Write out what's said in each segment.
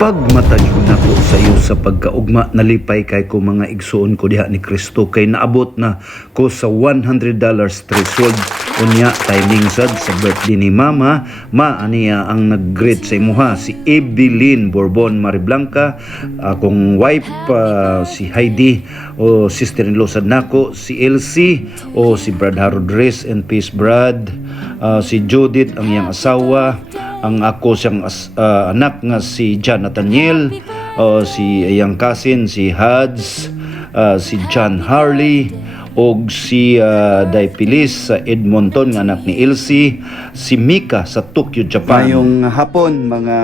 Pagmatagyo na ko sa iyo sa pagkaugma nalipay kay ko mga igsuon ko diha ni Kristo kay naabot na ko sa $100 threshold. Unya timing sad sa birthday ni mama. Ma aniya ang nag-greet sa imuha si Evelyn Bourbon Mariblanca. Akong wife ah, si Heidi. O sister-in-law sad nako si Elsie. O si Brad Harold Reyes and peace Brad. Ah, si Judith ang iyang asawa ang ako siyang ah, anak nga si John Nathaniel o si iyang cousin si Hads ah, si John Harley og si uh, Daipilis sa Edmonton nga anak ni Elsie si Mika sa Tokyo, Japan. Ngayong hapon mga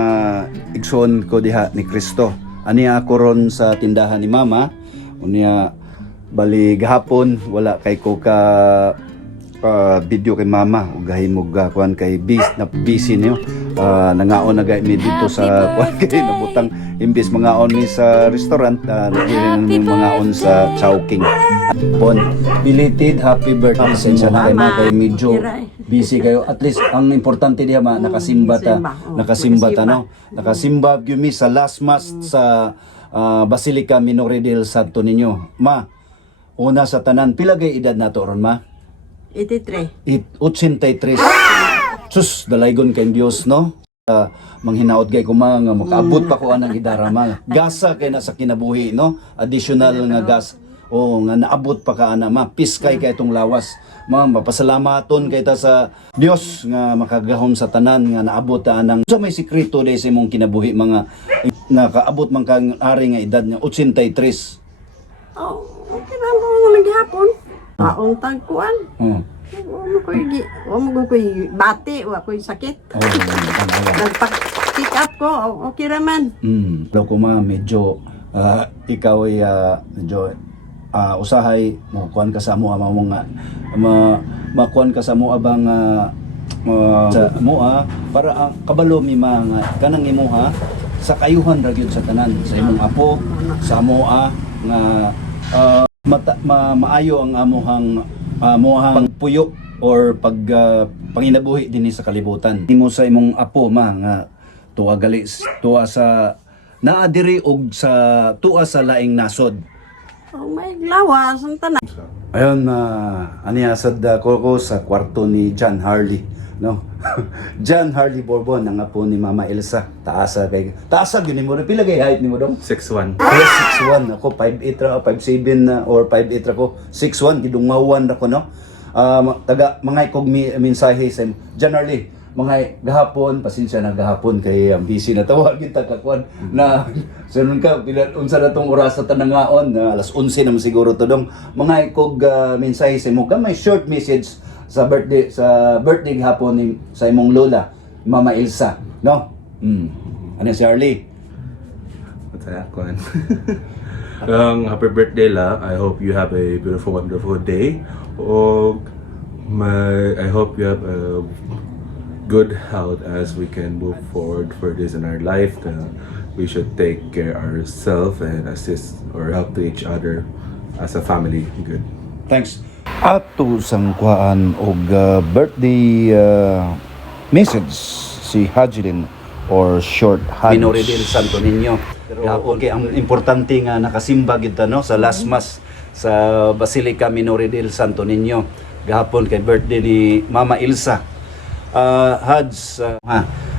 igsoon ko diha ni Kristo. Ani ako ron sa tindahan ni Mama. Unya bali gahapon wala kay ko ka uh, video kay mama ug gahimog uh, kuan kay bis na busy niyo. Uh, nangaon na gay mi dito sa kuan kay nabutang imbis mangaon mi sa restaurant uh, mi mangaon sa Chowking pon belated happy birthday sa inyo na kay ma kay medyo busy kayo. At least ang importante diha ma nakasimba ta. oh, nakasimba ta no? nakasimba. Gyud mi sa last mass sa uh, Basilica Minore del Santo Niño. Ma una sa tanan pila gay edad nato ron ma 83. It, 83. Sus, dalaygon kay Dios no? Uh, manghinaot gay ko mga makaabot pa ko anang idarama. Gasa kay na sa kinabuhi no? Additional nga gas. O nga naabot pa ka ana ma piskay kay itong lawas. Mga mapasalamaton kay ta sa Dios nga makagahom sa tanan nga naabot ta anang sa may sikreto day sa imong kinabuhi mga nakaabot man kang ari nga edad niya 83. Oh, okay na mo mo naghapon. Aong tagkuan. Oh. Wa mo koy gi, wa mo koy bati, wa koy sakit. Oh, Nagpa-pick up ko, o- okay raman. Mm, daw ko ma medyo ah, ikaw ay ah, medyo ah, usahay mo kuan ka sa mo ama mo nga ma makuan ka sa mo abang ah, ma- sa mo ah, para ang kabalo mi mga kanang imuha sa kayuhan ra gyud sa tanan sa imong apo sa mo ah, nga ah, mata, ma, maayo ang amuhang amuhang pagpuyo or pag ah, panginabuhi dinhi sa kalibutan nimo sa imong apo ma nga tuwa gali tuwa sa naa diri og sa tuwa sa laing nasod Oh, may lawas ang tanan. Ayun, uh, aniasad uh, ko ko sa kwarto ni John Harley. No? John Harley Bourbon, ang apo ni Mama Elsa. Taasa kay Taasa gyud mo na pila kay height nimo dong? 6'1". Yes, 6'1 ako, 5'8 ra, 5'7 na, or 5'8 ako, 6'1, gidungawan ra ko, no? Ah, ma- taga, mga ikog mi, mensahe sa John Harley, mga gahapon, pasensya na gahapon kay ang busy na tawag kita kakwan na sunod ka pila unsa na tong oras sa tanangaon na alas 11 naman siguro to dong mga ikog ah, mensahe sa mo may short message sa birthday sa birthday gahapon ni sa imong lola Mama Elsa no mm. ano si Harley What's that, Kwan? um, happy birthday la. I hope you have a beautiful, wonderful day. Og my, I hope you have a good health as we can move forward for this in our life. Uh, we should take care ourselves and assist or help to each other as a family. Good. Thanks. Ato sang kuhaan og uh, birthday uh, message si Hajilin or short Haj. Minori del Santo Niño. Pero okay, ang importante nga nakasimba gid ta, no sa last mass sa Basilica Minori del Santo Niño. Gahapon kay birthday ni Mama Ilsa. Uh, Haj, uh, ha,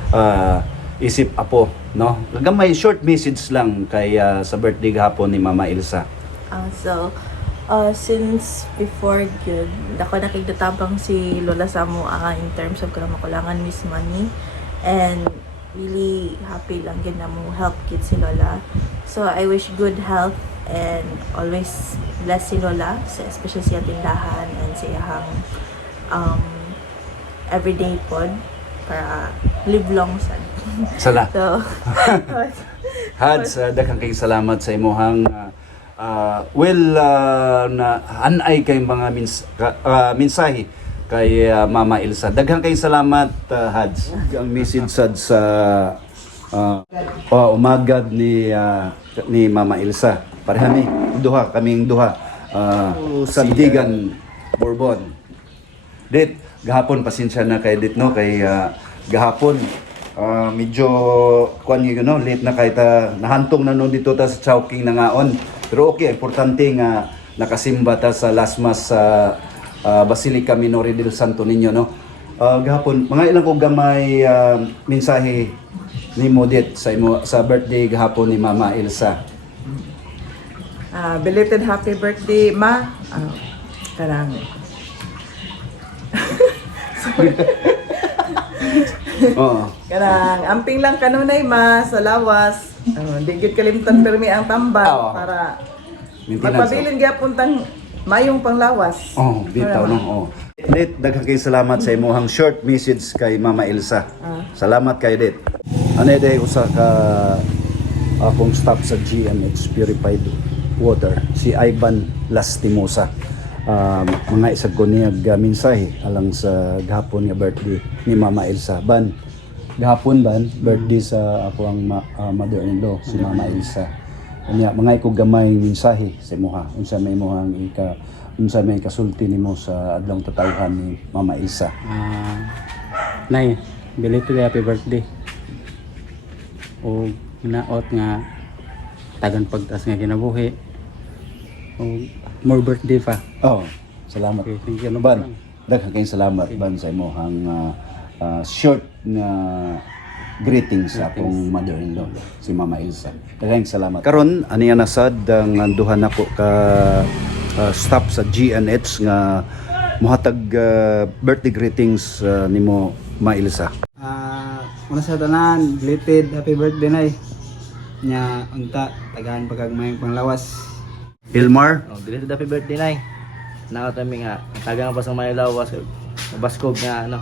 uh, isip apo, no? Gamay short message lang kay uh, sa birthday gahapon ni Mama Ilsa. Ah, so, uh, since before yun, ako nakikitatabang si Lola Samoa in terms of kailangan makulangan miss money. And really happy lang yun na mo help kid si Lola. So, I wish good health and always bless si Lola, especially sa tindahan and sa iyahang um, everyday pod para live long sad. Sala. So, Hads, uh, daghang kay salamat sa imuhang uh, uh, well uh, na anay kay mga mins, uh, mensahe kay uh, Mama Elsa. Daghang kay salamat uh, Hads. Ang message sad sa uh, uh, umagad ni uh, ni Mama Elsa. Pareha mi duha kaming duha uh, Sandigan Bourbon. Dit, gahapon pasensya na kay dit no kay ah, gahapon Ah, medyo kuan yun no, late na kahit ah, nahantong na nun dito ta sa Chowking na ngaon. Pero okay, importante nga nakasimba ta sa last mass sa ah, Basilica Minore del Santo Niño no. Ah, gahapon, mga ilang ko gamay ah, mensahe ni Modit sa imo sa birthday gahapon ni Mama Elsa. Ah, belated happy birthday, ma. Ah, karang. Oo. Karang amping lang kanunay ma sa lawas. Oh, di gid kalimtan permi ang tambal Oo. para magpabilin gyapon tang mayong panglawas. Oh, bitaw no. Oh. Dit, daghang kay salamat sa imong short message kay Mama Elsa. Salamat kay Dit. Ano day usa ka akong staff sa GMX Purified Water, si Ivan Lastimosa. Um, mga isag ko niya mensahe alang sa gahapon nga birthday ni Mama Elsa. Ban, gahapon ban, birthday sa ako ang ma- ah, mother-in-law, si Mama Elsa. Kanya mga iko gamay mensahe sa imuha unsa may imong ika unsa may kasulti nimo sa adlong tatawhan ni Mama Elsa. Ah, nay, belated happy birthday. O naot nga tagan pagtas nga kinabuhi. O more birthday pa. Oh, salamat. Okay, thank you. Ano Ban, ba daghang kayong salamat ban sa imong ah, ah, short nga greetings sa akong mother-in-law si Mama Elsa. Daghang salamat. Karon ani nga nasad ang duha nako ka ah, staff sa GNH nga mohatag ah, birthday greetings ah, nimo Ma Elsa. Ah, una sa tanan, belated happy birthday nay. Nya unta tagahan pagag mayong panglawas. Ilmar, Oh, belated happy birthday nay. Nakatami nga, tagang pa sa mga lawas, baskog nga ano.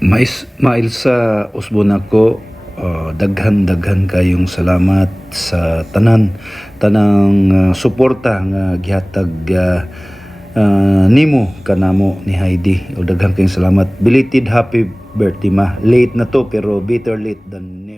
Mais Mailsa usbon ako. Uh, daghan daghan kayong salamat sa tanan tanang uh, suporta nga gihatag uh, uh, nimo kanamo ni Heidi. O daghan kayong salamat. Belated happy birthday ma. Late na to pero better late than